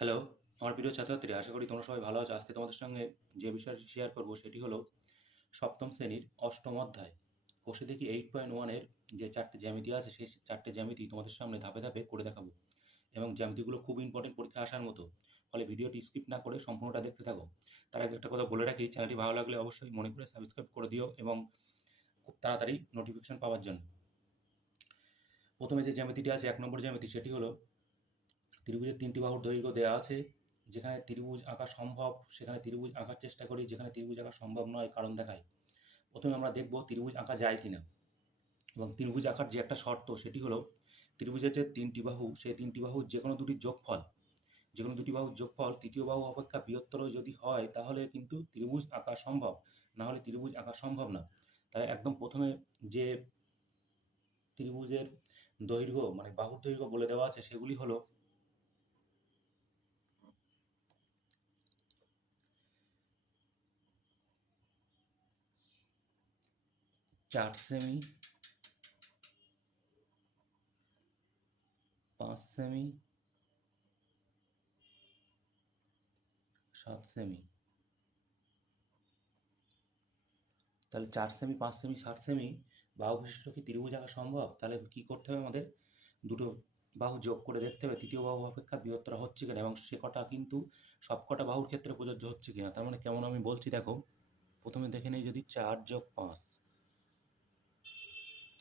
Hello আমার প্রিয় ছাত্রছাত্রীরা আশা করি তোমরা সবাই ভালো আছো। আজকে তোমাদের সঙ্গে যে বিষয়টি শেয়ার করব সেটি হলো সপ্তম শ্রেণির অষ্টম অধ্যায়। কোষে দেখি এইট পয়েন্ট ওয়ানের যে চারটে জ্যামিতি আছে, সেই চারটে জ্যামিতি তোমাদের সামনে ধাপে ধাপে করে দেখাবো। এবং জ্যামিতিগুলো খুব ইম্পর্টেন্ট পরীক্ষা আসার মতো। ফলে ভিডিওটি স্কিপ না করে সম্পূর্ণটা দেখতে থাকো। তার আগে একটা কথা বলে রাখি চ্যানেলটি ভালো লাগলে অবশ্যই মনে করে সাবস্ক্রাইব করে দিও এবং খুব তাড়াতাড়ি নোটিফিকেশন পাওয়ার জন্য। প্রথমে যে জ্যামিতিটি আছে, এক নম্বর জ্যামিতি, সেটি হলো ত্রিভুজের তিনটি বাহুর দৈর্ঘ্য দেওয়া আছে, যেখানে ত্রিভুজ আঁকা সম্ভব, সেখানে ত্রিভুজ আঁকার চেষ্টা করি, যেখানে ত্রিভুজ আঁকা সম্ভব নয়, কারণ দেখায় প্রথমে আমরা দেখব ত্রিভুজ আঁকা যায় কিনা। এবং ত্রিভুজ আঁকার যে একটা শর্ত, সেটি হলো ত্রিভুজের যে তিনটি বাহু, সেই তিনটি বাহু যে কোনো দুটি যোগফল যে কোনো দুটি বাহুর যোগফল, তৃতীয় বাহু অপেক্ষা বৃহত্তর যদি হয়, তাহলে কিন্তু ত্রিভুজ আঁকা সম্ভব। না হলে ত্রিভুজ আঁকা সম্ভব না। তাই একদম প্রথমে যে ত্রিভুজের দৈর্ঘ্য মানে বাহুর দৈর্ঘ্য বলে দেওয়া আছে, সেগুলি হলো চার সেমি পাঁচ সেমি সাত সেমি তাহলে চার সেমি পাঁচ সেমি সাত সেমি বাহু বিশিষ্ট কি ত্রিভুজ আঁকা সম্ভব? তাহলে কি করতে হবে আমাদের? দুটো বাহু যোগ করে দেখতে হবে, তৃতীয় বাহু অপেক্ষা বৃহত্তর হচ্ছে কিনা এবং সে কটা কিন্তু সব কটা বাহুর ক্ষেত্রে প্রযোজ্য হচ্ছে কিনা। তার মানে কেমন আমি বলছি দেখো, প্রথমে দেখে নেই যদি চার যোগ পাঁচ।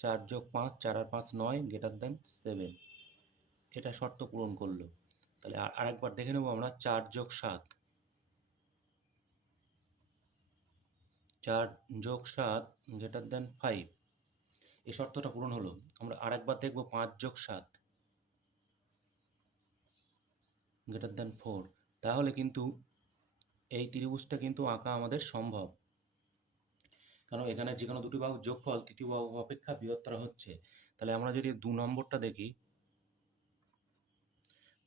চার যোগ পাঁচ, চার আর পাঁচ নয় গ্রেটার দেন সেভেন এটা শর্ত পূরণ করল। তাহলে আর, আরেকবার দেখে নেব আমরা, চার যোগ সাত। চার যোগ সাত গ্রেটার দেন ফাইভ এই শর্তটা পূরণ হলো। আমরা আর একবার দেখব, পাঁচ যোগ সাত। গ্রেটার দেন ফোর তাহলে কিন্তু এই ত্রিভুজটা কিন্তু আঁকা আমাদের সম্ভব। কারণ এখানে যে কোনো দুটি বাহু যোগফল, তৃতীয় বাহু অপেক্ষা বৃহত্তর হচ্ছে। তাহলে আমরা যদি দু নম্বরটা দেখি,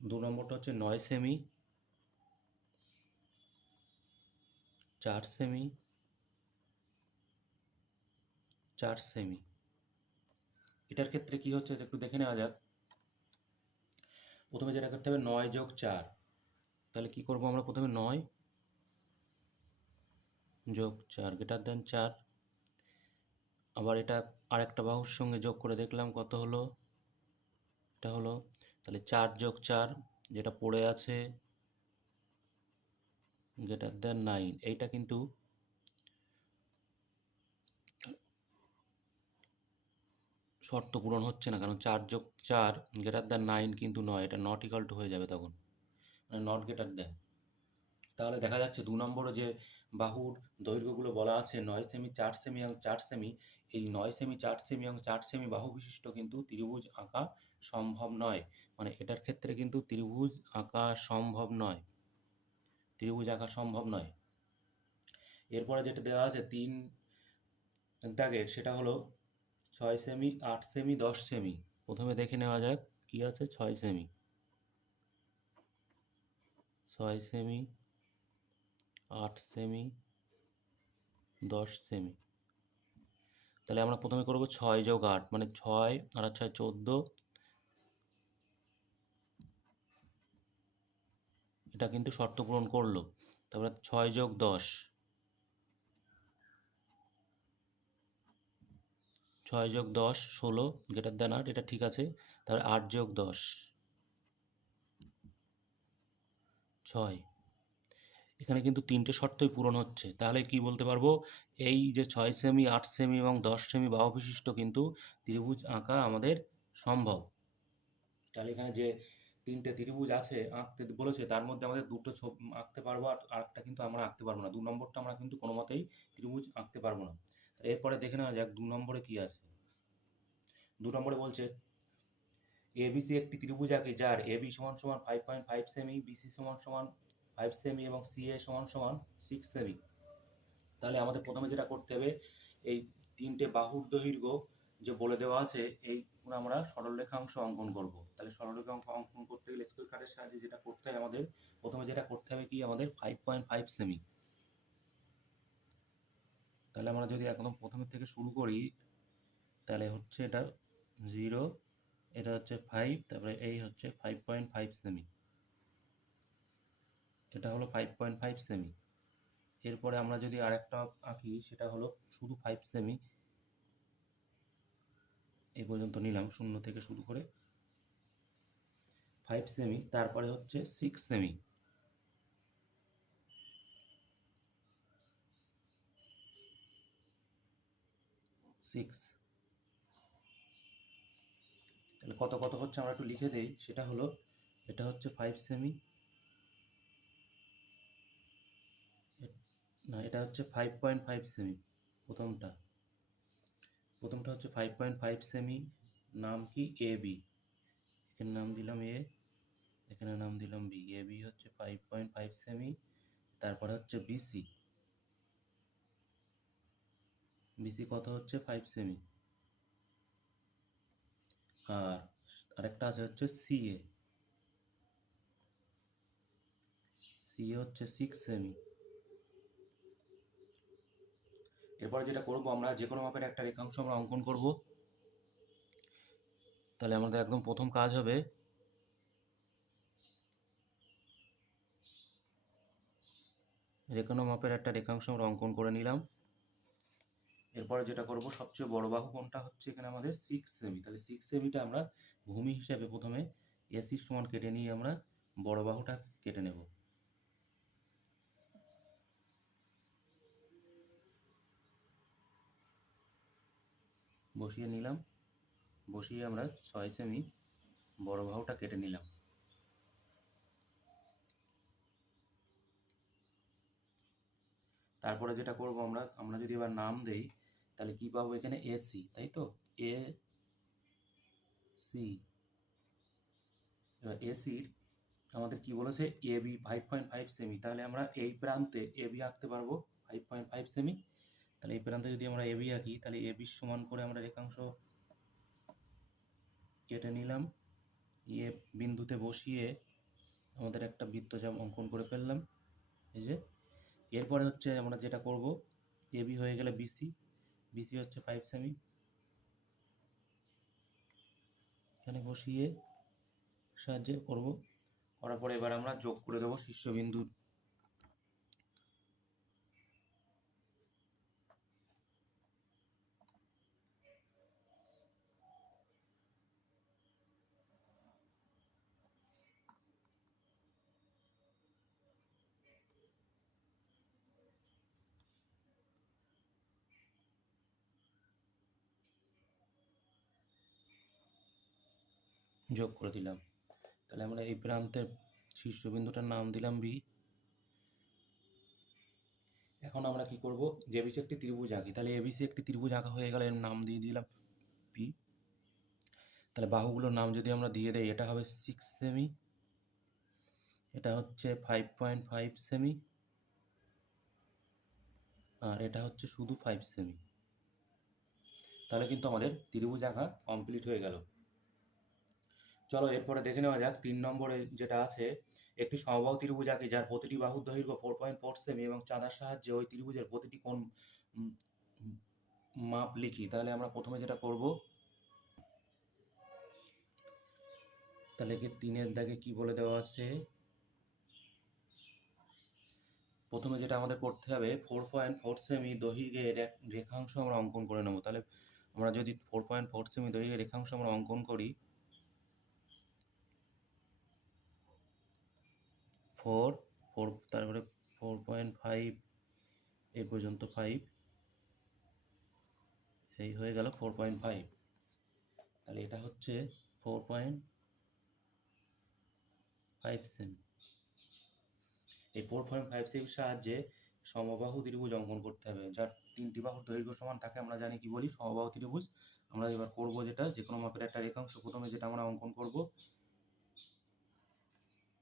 দু নম্বরটা হচ্ছে নয় সেমি, চার সেমি চার সেমি। এটার ক্ষেত্রে কি হচ্ছে? একটু দেখে নেওয়া যাক। প্রথমে যেটা করতে হবে, নয় যোগ চার। তাহলে কি করব আমরা? প্রথমে নয় যোগ চার গ্রেটার দেন চার। আবার এটা আর একটা বাহুর সঙ্গে যোগ করে দেখলাম কত হলো? এটা হলো, তাহলে চার যোগ চার, যেটা পড়ে আছে গ্রেটার দেন নাইন, এইটা কিন্তু শর্ত পূরণ হচ্ছে না, কারণ চার যোগ চার গ্রেটার দেন নাইন কিন্তু নয়, এটা নট ইকাল টু হয়ে যাবে তখন মানে নট গ্রেটার দেন তাহলে দেখা যাচ্ছে দু নম্বরে যে বাহুর দৈর্ঘ্যগুলো বলা আছে, নয় সেমি চার সেমি এবং চার সেমি এই নয় সেমি চার সেমি এবং চার সেমি বাহু বিশিষ্ট কিন্তু ত্রিভুজ আঁকা সম্ভব নয়। মানে এটার ক্ষেত্রে কিন্তু ত্রিভুজ আঁকা সম্ভব নয়। ত্রিভুজ আঁকা সম্ভব নয়। এরপরে যেটা দেওয়া আছে, তিন দাগের, সেটা হলো ছয় সেমি আট সেমি দশ সেমি প্রথমে দেখে নেওয়া যাক কি আছে, ছয় সেমি ছয় সেমি আট সেমি দশ সেমি তাহলে আমরা প্রথমে করব ছয় যোগ আট মানে ছয় আর ছয় চোদ্দ। এটা কিন্তু শর্ত পূরণ করল। তারপরে ছয় যোগ দশ। ছয় যোগ দশ, ষোলো গ্রেটার দেন আট, এটা ঠিক আছে। তারপরে আট যোগ দশ। ছয়। এখানে কিন্তু তিনটে শর্তই পূরণ হচ্ছে। তাহলে কি বলতে পারব? এই যে ছয় সেমি আট সেমি এবং দশ সেমি বাহু বিশিষ্ট কিন্তু ত্রিভুজ আঁকা আমাদের সম্ভব। তাহলে এখানে যে তিনটে ত্রিভুজ আছে, আঁকতে বলেছে, তার মধ্যে আমাদের দুটো ছবি আঁকতে পারব আর আরেকটা কিন্তু আমরা আঁকতে পারব না। দু নম্বরটা আমরা কিন্তু কোনো মতেই ত্রিভুজ আঁকতে পারব না। এরপরে দেখে নেওয়া যাক, দু নম্বরে কি আছে? দু নম্বরে বলছে এবিসি একটি ত্রিভুজ আঁকে যার এবি সমান সমান ফাইভ পয়েন্ট ফাইভ সেমি বিসি সমান সমান ফাইভ সেমি এবং সিএ সমান সমান সিক্স সেমি তাহলে আমাদের প্রথমে যেটা করতে হবে, এই তিনটে বাহুর দৈর্ঘ্য যে বলে দেওয়া আছে, এই আমরা সরলরেখাংশ অঙ্কন করব। তাহলে সরলরেখাংশ অঙ্কন করতে গেলে স্কুল কার্ডের সাহায্যে যেটা করতে হবে আমাদের, প্রথমে যেটা করতে হবে কি আমাদের ফাইভ পয়েন্ট ফাইভ সেমি তাহলে আমরা যদি একদম প্রথমের থেকে শুরু করি, তাহলে হচ্ছে এটা জিরো এটা হচ্ছে ফাইভ তারপরে এই হচ্ছে ফাইভ পয়েন্ট ফাইভ সেমি এটা হলো ফাইভ পয়েন্ট ফাইভ সেমি এরপরে আমরা যদি আরেকটা আঁকি, সেটা হলো শুধু ফাইভ সেমি এ পর্যন্ত নিলাম, শূন্য থেকে শুরু করে ফাইভ সেমি তারপরে হচ্ছে সিক্স সেমি সিক্স তাহলে কত কত হচ্ছে আমরা একটু লিখে দেই, সেটা হলো, এটা হচ্ছে ফাইভ সেমি না, এটা হচ্ছে ফাইভ পয়েন্ট ফাইভ সেমি প্রথমটা। প্রথমটা হচ্ছে ফাইভ পয়েন্ট ফাইভ সেমি নাম কি? এ বি এখানে নাম দিলাম এ এখানে নাম দিলাম বি এ বি হচ্ছে ফাইভ পয়েন্ট ফাইভ সেমি তারপরে হচ্ছে বিসি বিসি কত হচ্ছে? ফাইভ সেমি আর আরেকটা আছে হচ্ছে সিএ সিএ হচ্ছে সিক্স সেমি এরপরে যেটা করব আমরা, যে কোনো মাপের একটা রেখাংশ আমরা অঙ্কন করব। তাহলে আমাদের একদম প্রথম কাজ হবে রেখানো মাপের একটা রেখাংশ আমরা অঙ্কন করে নিলাম। এরপরে যেটা করব, সবচেয়ে বড় বাহু কোনটা হচ্ছে এখানে আমাদের সিক্স সেমি তাহলে সিক্স সেমিটা আমরা ভূমি হিসাবে প্রথমে এসি সমান কেটে নিয়ে আমরা বড় বাহুটা কেটে নেব। বসিয়ে নিলাম। বসিয়ে আমরা ছয় সেমি বড় বাহুটা কেটে নিলাম। তারপরে যেটা করব আমরা আমরা যদি এবার নাম দেই, তাহলে কি পাবো এখানে? এসি তাই তো? এ সি এবার এসির আমাদের কি বলেছে? A B five point five semi তাহলে আমরা এই প্রান্তে এ বি আঁকতে পারব ফাইভ পয়েন্ট ফাইভ সেমি তাহলে এই প্রান্তে যদি আমরা এ বি আঁকি, তাহলে এ বির সমান করে আমরা রেখাংশ কেটে নিলাম। এ বিন্দুতে বসিয়ে আমাদের একটা বৃত্তচাপ অঙ্কন করে ফেললাম। এই যে, এরপরে হচ্ছে আমরা যেটা করব, এ বি হয়ে গেলে বিসি বিসি হচ্ছে ফাইভ সেমি এখানে বসিয়ে সাহায্যে করব। করার পরে এবার আমরা যোগ করে দেবো শীর্ষবিন্দু যোগ করে দিলাম। তাহলে আমরা এই প্রান্তের শীর্ষবিন্দুটার নাম দিলাম বি এখন আমরা কি করব? জেবিসি একটি ত্রিভুজ আঁকি। তাহলে এ এবিসি একটি ত্রিভুজ আঁকা হয়ে গেলে, এর নাম দিয়ে দিলাম পি তাহলে বাহুগুলোর নাম যদি আমরা দিয়ে দেই, এটা হবে সিক্স সেমি এটা হচ্ছে ফাইভ পয়েন্ট ফাইভ সেমি আর এটা হচ্ছে শুধু ফাইভ সেমি তাহলে কিন্তু আমাদের ত্রিভুজ আঁকা কমপ্লিট হয়ে গেল। চলো এরপরে দেখে নেওয়া যাক, তিন নম্বরে যেটা আছে, একটি সমবাহু ত্রিভুজ আঁকি যার প্রতিটি বাহুর দৈর্ঘ্য ফোর পয়েন্ট ফোর সেমি এবং চাঁদার সাহায্যে ওই ত্রিভুজের প্রতিটি কোণ মাপ লিখি। তাহলে আমরা প্রথমে যেটা করব, তাহলে কি তিনের দাগে কি বলে দেওয়া আছে? প্রথমে যেটা আমাদের করতে হবে ফোর পয়েন্ট ফোর সেমি দৈর্ঘ্যের এক রেখাংশ আমরা অঙ্কন করে নেব। তাহলে আমরা যদি ফোর পয়েন্ট ফোর সেমি দৈর্ঘ্যের রেখাংশ আমরা অঙ্কন করি ফোর ফোর তারপরে ফোর পয়েন্ট ফাইভ, এ পর্যন্ত ফাইভ। এই হয়ে গেল ফোর পয়েন্ট ফাইভ। তাহলে এটা হচ্ছে ফোর পয়েন্ট ফাইভ সেমি। এই ফোর পয়েন্ট ফাইভ সেমির সাহায্যে সমবাহু ত্রিভুজ অঙ্কন করতে হবে। যার তিনটি বাহুর দৈর্ঘ্য সমান তাকে আমরা জানি কি বলি? সমবাহু ত্রিভুজ। আমরা এবার করব যেটা যে কোনো মাপের একটা রেখাংশ প্রথমে যেটা আমরা অঙ্কন করব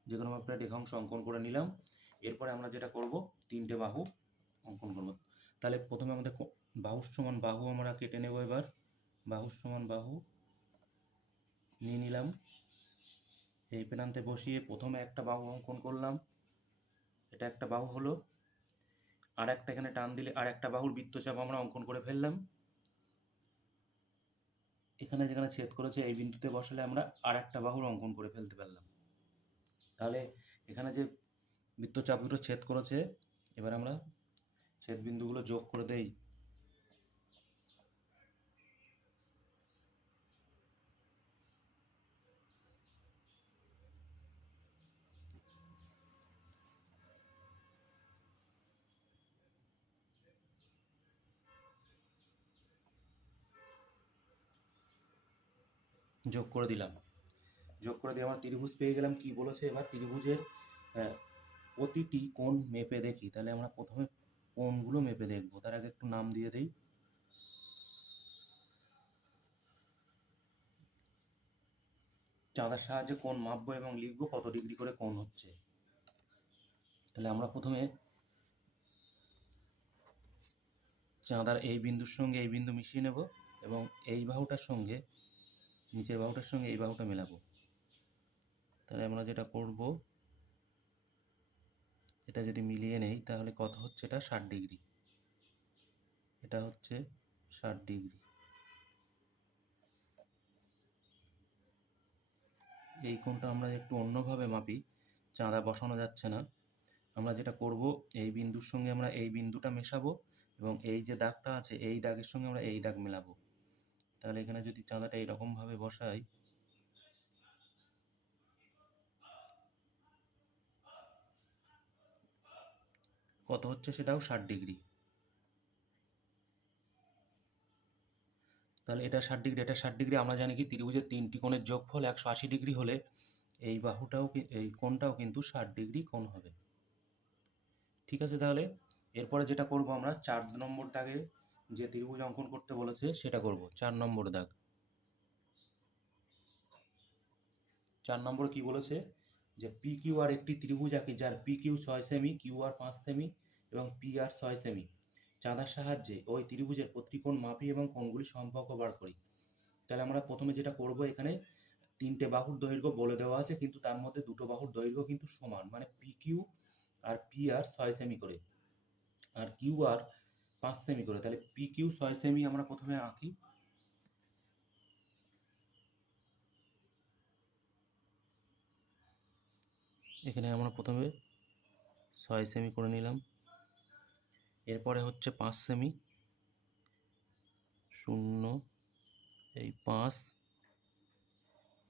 যে কোনো মাপের রেখাংশ অঙ্কন করে নিলাম। এরপরে আমরা যেটা করব, তিনটে বাহু অঙ্কন করব। তাহলে প্রথমে আমাদের বাহুর সমান বাহু আমরা কেটে নেব এবার। বাহুর সমান বাহু নিয়ে নিলাম। এই প্রান্তে বসিয়ে প্রথমে একটা বাহু অঙ্কন করলাম। এটা একটা বাহু হলো। আর একটা এখানে টান দিলে আর একটা বাহুর বৃত্তচাপ আমরা অঙ্কন করে ফেললাম। এখানে যেখানে ছেদ করেছে, এই বিন্দুতে বসালে আমরা আর একটা বাহুর অঙ্কন করে ফেলতে পারলাম। তাহলে এখানে যে বৃত্তচাপ দুটো ছেদ করেছে, এবার আমরা ছেদ বিন্দুগুলো যোগ করে দেই। যোগ করে দিলাম। যোগ করে দিয়ে আমার ত্রিভুজ পেয়ে গেলাম। কি বলেছে? এবার ত্রিভুজের প্রতিটি কোণ মেপে দেখি। তাহলে আমরা প্রথমে কোণগুলো মেপে দেখব। তার আগে একটু নাম দিয়ে দেই। চাঁদার সাহায্যে কোণ মাপবো এবং লিখব কত ডিগ্রি করে কোণ হচ্ছে। তাহলে আমরা প্রথমে চাঁদার এই বিন্দুর সঙ্গে এই বিন্দু মিশিয়ে নেব এবং এই বাহুটার সঙ্গে, নিচের বাহুটার সঙ্গে এই বাহুটা মেলাবো। তাহলে আমরা যেটা করব, এটা যদি মিলিয়ে নেই, তাহলে কত হচ্ছে এটা? ষাট ডিগ্রি। এটা হচ্ছে ষাট ডিগ্রি। এই কোণটা আমরা একটু অন্যভাবে মাপি, চাঁদা বসানো যাচ্ছে না। আমরা যেটা করব, এই বিন্দুর সঙ্গে আমরা এই বিন্দুটা মেশাবো এবং এই যে দাগটা আছে, এই দাগের সঙ্গে আমরা এই দাগ মেলাবো। তাহলে এখানে যদি চাঁদাটা এইরকম ভাবে বসাই কত হচ্ছে সেটাও ষাট ডিগ্রি। তাহলে এটা ষাট ডিগ্রি, এটা ষাট ডিগ্রি, আমরা জানি কি ত্রিভুজের তিনটি কোণের যোগফল একশো আশি ডিগ্রি হলে এই বাহুটাও এই কোণটাও কিন্তু ষাট ডিগ্রি কোণ হবে। ঠিক আছে তাহলে? এরপরে যেটা করব আমরা, চার নম্বর দাগে যে ত্রিভুজ অঙ্কন করতে বলেছে সেটা করব, চার নম্বর দাগ। চার নম্বর কি বলেছে? যে পি কিউ একটি ত্রিভুজ আঁকি, যার পি কিউ ছয় সেমি কিউ আর পাঁচ সেমি এবং পি আর ছয় সেমি। চাঁদার সাহায্যে ওই ত্রিভুজের প্রতিটি কোণ মাপি এবং কোণগুলি সম্পর্ক বার করি। তাহলে আমরা প্রথমে যেটা করব এখানে, তিনটে বাহুর দৈর্ঘ্য বলে দেওয়া আছে, কিন্তু তার মধ্যে দুটো বাহুর দৈর্ঘ্য কিন্তু সমান মানে পি কিউ আর পি আর ছয় সেমি করে। আর কিউ আর পাঁচ সেমি করে। তাহলে পি কিউ ছয় সেমি আমরা প্রথমে আঁকি। এখানে আমরা প্রথমে ছয় সেমি করে নিলাম। এরপরে হচ্ছে পাঁচ সেমি শূন্য, এই পাঁচ,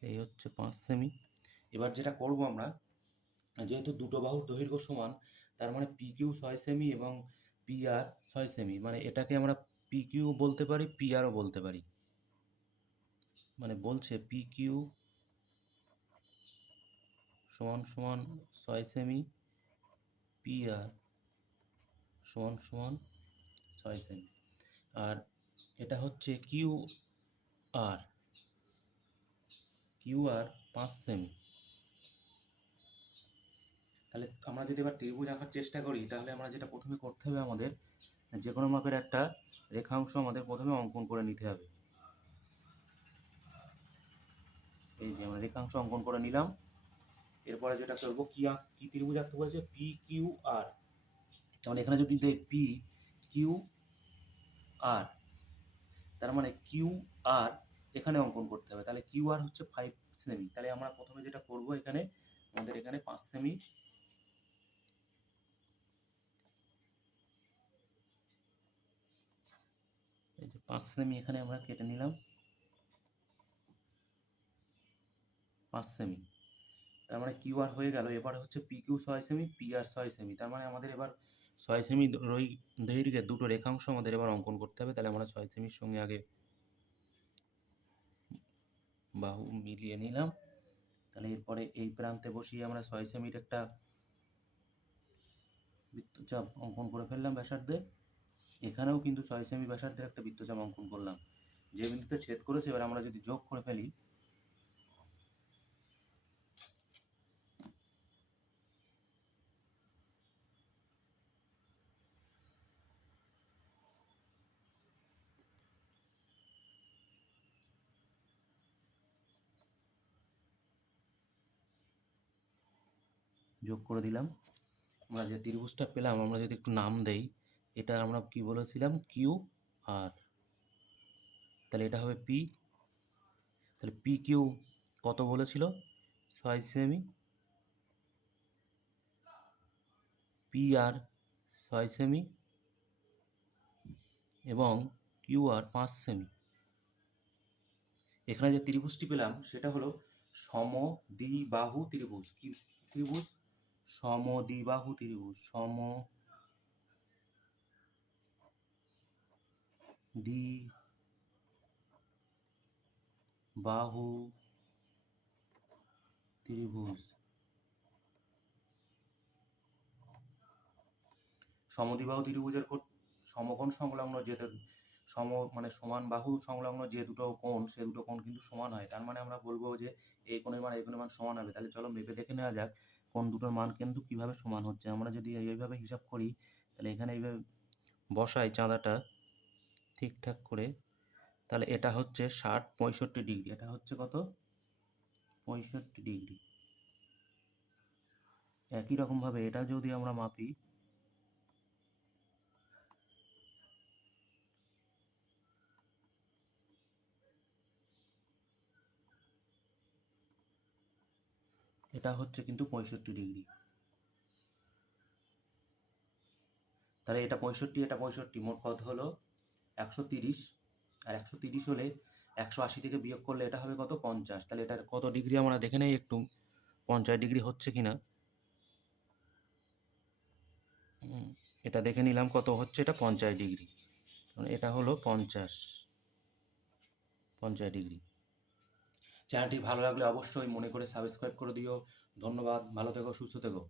এই হচ্ছে পাঁচ সেমি এবার যেটা করব আমরা, যেহেতু দুটো বাহুর দৈর্ঘ্য সমান, তার মানে পি কিউ ছয় সেমি এবং পি আর ছয় সেমি মানে এটাকে আমরা পি কিউ বলতে পারি পি আরও বলতে পারি। মানে বলছে পি কিউ সমান সমান ছয় সেমি পি আর সমান সমান ছয় সেমি আর এটা হচ্ছে কিউ আর কিউ আর পাঁচ সেমি তাহলে আমরা যদি এবার ত্রিভুজ আঁকার চেষ্টা করি, তাহলে আমরা যেটা প্রথমে করতে হবে আমাদের যে কোনো মাপের একটা রেখাংশ আমাদের প্রথমে অঙ্কন করে নিতে হবে। এই যে আমরা রেখাংশ অঙ্কন করে নিলাম। এরপরে যেটা করব কি কি ত্রিভুজ আঁকতে বলেছে? পি কিউ আর তাহলে এখানে যদি দেয় পি কিউ আর তার মানে কিউ আর এখানে অঙ্কন করতে হবে। তাহলে কিউ আর হচ্ছে ফাইভ সেমি তাহলে আমরা প্রথমে যেটা করব এখানে, আমাদের এখানে পাঁচ সেমি পাঁচ সেমি এখানে আমরা কেটে নিলাম। পাঁচ সেমি তার মানে কিউ আর হয়ে গেল। এবার হচ্ছে পি কিউ ছয় সেমি পি আর ছয় সেমি তার মানে আমাদের এবার ছয় সেমি রই দৈর্ঘ্যের দুটো রেখাংশ আমাদের এবার অঙ্কন করতে হবে। তাহলে আমরা ছয় সেমির সঙ্গে আগে বাহু মিলিয়ে নিলাম। তাহলে এরপরে এই প্রান্তে বসিয়ে আমরা ছয় সেমির একটা বৃত্তচাপ অঙ্কন করে ফেললাম ব্যাসার্ধে। এখানেও কিন্তু ছয় সেমি ব্যাসার্ধের একটা বৃত্তচাপ অঙ্কন করলাম। যে বিন্দুতে ছেদ করেছে, এবার আমরা যদি যোগ করে ফেলি যোগ করে দিলাম। আমরা যে ত্রিভুজটা পেলাম, আমরা যদি একটু নাম দেই, এটা আমরা কি বলেছিলাম? কিউ আর তাহলে এটা হবে পি তাহলে পি কিউ কত বলেছিল? ছয় সেমি। পি আর ছয় সেমি। এবং কিউ আর পাঁচ সেমি। এখানে যে ত্রিভুজটি পেলাম, সেটা হলো সম সমদ্বিবাহু ত্রিভুজ। কি ত্রিভুজ? সমদ্বিবাহু ত্রিভুজ, সম দ্বি বাহু ত্রিভুজ। সমদ্বিবাহু ত্রিভুজের কোণ- সমকোণ সংলগ্ন যে সম মানে সমান বাহু সংলগ্ন যে দুটো কোণ, সে দুটো কোণ কিন্তু সমান হয়। তার মানে আমরা বলব যে এই কোণের মান এই কোণের মান সমান হবে। তাহলে চলো মেপে দেখে নেওয়া যাক। কোন দুটোর মান কিন্তু কীভাবে সমান হচ্ছে? আমরা যদি এই- এইভাবে হিসাব করি, তাহলে এখানে এইভাবে বসাই চাঁদাটা ঠিকঠাক করে, তাহলে এটা হচ্ছে ষাট পঁয়ষট্টি ডিগ্রি। এটা হচ্ছে কত? পঁয়ষট্টি ডিগ্রি। একই রকমভাবে এটা যদি আমরা মাপি এটা হচ্ছে কিন্তু পঁয়ষট্টি ডিগ্রি। তাহলে এটা পঁয়ষট্টি এটা পঁয়ষট্টি, মোট কত হলো? একশো তিরিশ। আর একশো তিরিশ হলে একশো আশি থেকে বিয়োগ করলে এটা হবে কত? পঞ্চাশ। তাহলে এটার কত ডিগ্রি আমরা দেখে নেই একটু। পঞ্চাশ ডিগ্রি হচ্ছে কি না এটা দেখে নিলাম কত হচ্ছে? এটা পঞ্চাশ ডিগ্রি। এটা হলো পঞ্চাশ। পঞ্চাশ ডিগ্রি। চ্যানেলটি ভালো লাগলে অবশ্যই মনে করে সাবস্ক্রাইব করে দিও। ধন্যবাদ ভালো থেকো সুস্থ থেকো।